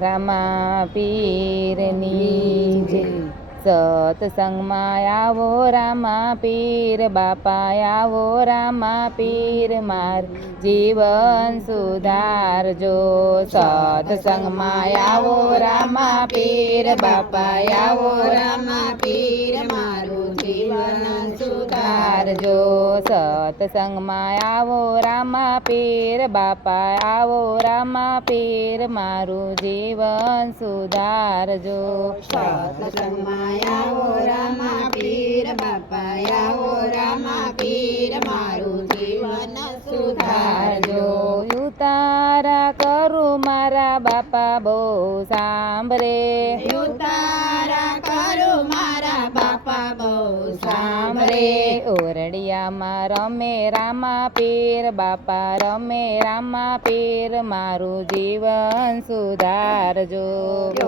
રામા પીરની જય. સત્સંગમાં આવો રામા પીર બાપા આવો રામા પીર માર જીવન સુધારજો. સત્સંગમાં આવો રામા પીર બાપા આવો રામા પીર મારું જીવન સુધારજો. સત્સંગમાં આવો રામા પીર બાપા આવો રામા પીર મારું જીવન સુધારજો. સત્સંગમાં આવો રામા પીર બાપા આવો રામા પીર મારું જીવન સુધારજો. ઉતારા કરું મારા બાપા બહુ સાંભળે. ઉતારા કરું મારા બાપા બહુ સાંભળે. ઓરડિયામાં રમે રામા પીર બાપા રમે રામા પીર મારું જીવન સુધારજો.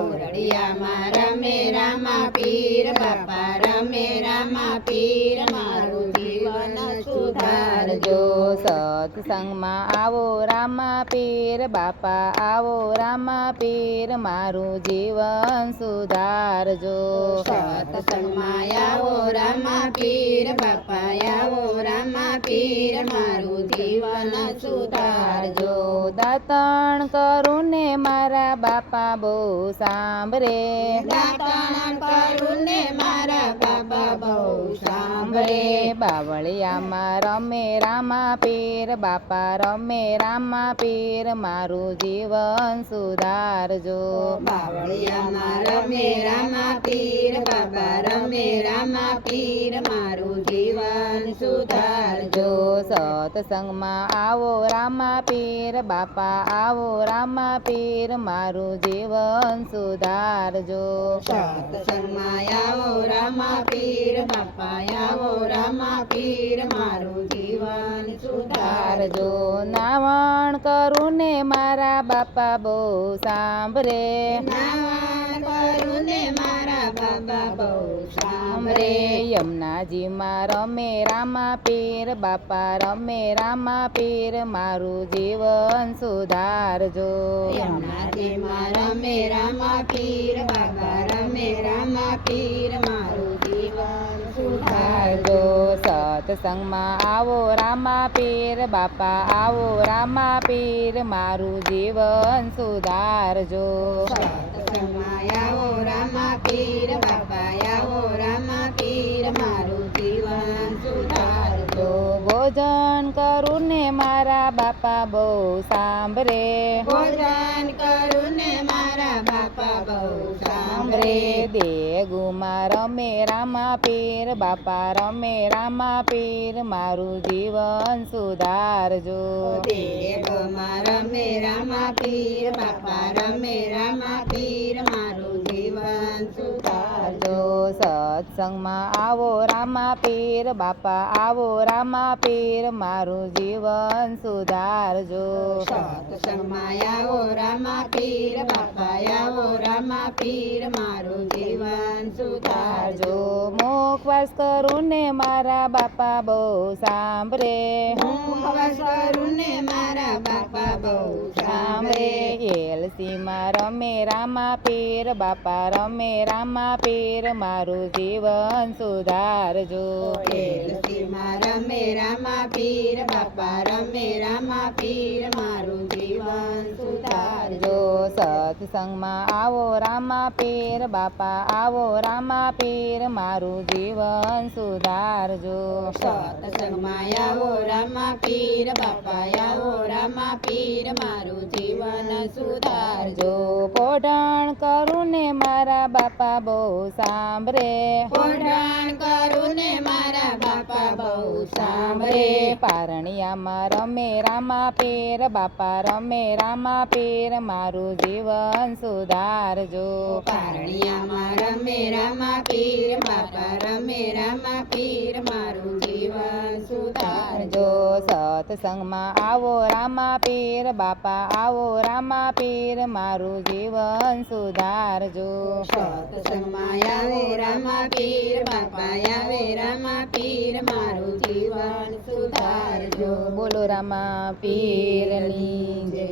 ઓરડિયામાં રમે રામા પીર બાપા રમે રામા પીર મારું જીવન સુધારજો. સત્સંગમાં આવો રામા પીર બાપા આવો રામા પીર મારું જીવન સુધારજો. સત્સંગમાં આવો રામા પીર બાપા આવો રામા પીર મારું જીવન સુધારજો. દાતણ કરું ને મારા બાપા બહુ સાંભળે. દાતણ કરું ને મારા બાપા બહુ સાંભળે. બાવળિયામાં રમે રામા પીર બાપા રમે રામા પીર મારું જીવન સુધારજો. બાવળિયામાં રમે રામા પીર બાપા રમે રામા પીર મારું જીવન સુધારજો. સત્સંગમાં આવો રામા પીર બાપા આવો રામા પીર મારું જીવન સુધારજો. સત્સંગમાં આવો રામા પીર બાપા આવો રામા પીર મારું જીવન સુધારજો. નાવણ કરું ને મારા બાપા બહુ સાંભળે. નાવણ કરું ને મારા બાપા બહુ સાંભળે. યમુનાજીમાં રમે રામા પીર બાપા રમે રામા પીર મારું જીવન સુધારજો. યમુનાજીમાં રમે રામા પીર બાપા રમે રામા પીર મારું જીવન સુધારજો. સત્સંગમાં આવો રામા પીર બાપા આવો રામા પીર મારું જીવન સુધારજો. સત્સંગમાં આવો રામા પીર બાપા આવો રામા પીર મારું જીવન સુધારજો. ભોજન કરું ને મારા બાપા બહુ સાંભળે. ભોજન કરું ને મારા બાપા બહુ સાંભળે. દેગુમાં રમે રામા પીર બાપા રમે રામા પીર મારું જીવન સુધારજો. દેગમાં રમે રામા પીર બાપા રમે રામા પીર મારું જીવન સુધારજો. સત્સંગમાં આવો રામા પીર બાપા આવો રામા પીર મારું જીવન સુધારજો. સત્સંગમાં આવો રામા પીર બાપા આવો રામા પીર મારું જીવન સુધારજો. મુખવાસ કરું ને મારા બાપા બહુ સાંભળે. મુખવાસ કરું ને મારા બાપા બહુ સાંભળે. એલસીમાં રમે રામા પીર બાપા રમે રામા પીર મારું જીવન સુધારજો. એલસીમાં રમે રામા પીર બાપા રમે રામા પીર મારું જીવન સુધારજો. સત્સંગમાં આવો રામા પીર બાપા આવો રામા પીર મારું જીવન સુધારજો. સત્સંગમાં આવો રામા પીર બાપા આવો રામા પીર મારું જીવન સુધારજો. પોઢણ કરું ને મારા બાપા બહુ સાંભળે. પોઢણ કરું ને મારા બાપા બહુ સાંભળે. પારણિયામાં રમે રામા પીર બાપા રમે રામા પીર મારું જીવન સુધારજો. પારણિયામાં રમે રામા પીર બાપા રમે રામા પીર મારું જીવન સુધારજો. સત્સંગમાં આવો રામા પીર બાપા આવો રામા પીર મારું જીવન સુધારજો. સત્સંગમાં આવે રામા પીર બાપા આવે રામા પીર મારું જીવન સુધારજો. બોલો રામા પીરની જય.